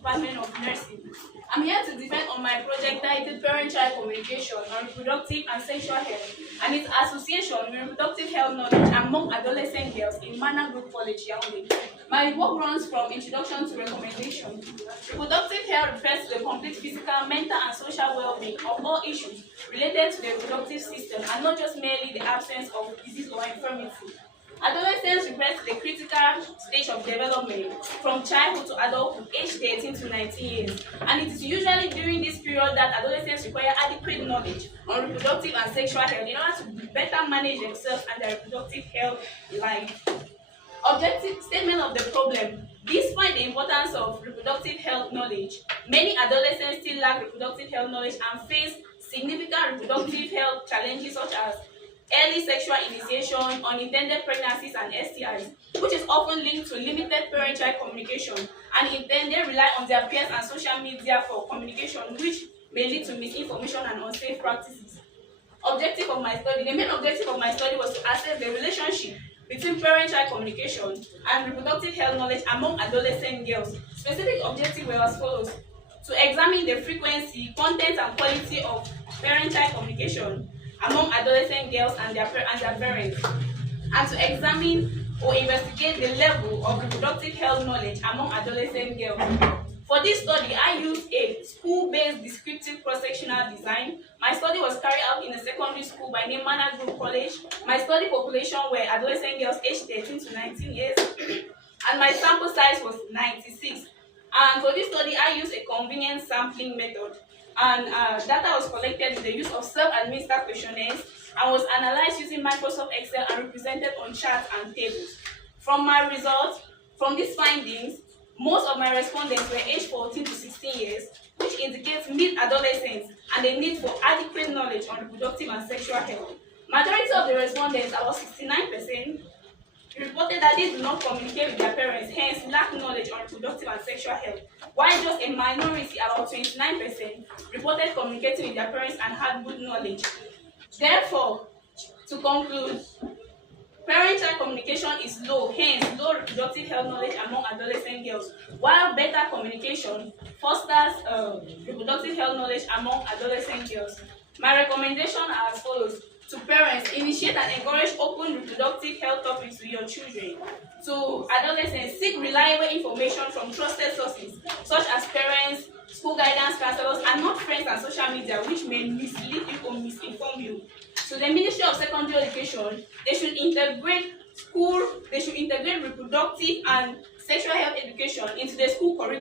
Department of Nursing. I'm here to defend on my project titled Parent-Child Communication on Reproductive and Sexual Health and its association with reproductive health knowledge among adolescent girls in Mana Group College, Yaoundé. My work runs from introduction to recommendation. Reproductive health refers to the complete physical, mental, and social well-being of all issues related to the reproductive system and not just merely the absence of disease or infirmity. Adolescence refers to the critical stage of development from childhood to adulthood, aged 13 to 19 years, and it is usually during this period that adolescents require adequate knowledge on reproductive and sexual health in order to better manage themselves and their reproductive health life. Objective statement of the problem. Despite the importance of reproductive health knowledge, many adolescents still lack reproductive health knowledge and face significant reproductive health challenges such as early sexual initiation, unintended pregnancies, and STIs, which is often linked to limited parent-child communication, and intended rely on their peers and social media for communication, which may lead to misinformation and unsafe practices. Objective of my study. The main objective of my study was to assess the relationship between parent-child communication and reproductive health knowledge among adolescent girls. Specific objectives were as follows: to examine the frequency, content, and quality of parent-child communication among adolescent girls and their parents, and to examine or investigate the level of reproductive health knowledge among adolescent girls. For this study, I used a school-based descriptive cross-sectional design. My study was carried out in a secondary school by name Mana Group College. My study population were adolescent girls aged 13 to 19 years, and my sample size was 96. And for this study, I used a convenient sampling method. And data was collected with the use of self-administered questionnaires and was analyzed using Microsoft Excel and represented on charts and tables. From my results, from these findings, most of my respondents were aged 14 to 16 years, which indicates mid-adolescence and a need for adequate knowledge on reproductive and sexual health. Majority of the respondents, about 69%, reported that they do not communicate with their parents, hence lack knowledge on reproductive and sexual health, while just a minority, about 29%, reported communicating with their parents and had good knowledge. Therefore, to conclude, parent-child communication is low, hence low reproductive health knowledge among adolescent girls, while better communication fosters reproductive health knowledge among adolescent girls. My recommendations are as follows: to parents, initiate and encourage open reproductive health topics with your children. To adolescents, seek reliable information from trusted sources such as parents, school guidance counselors, and not friends and social media, which may mislead you or misinform you. To the Ministry of Secondary Education, they should integrate reproductive and sexual health education into the school curriculum.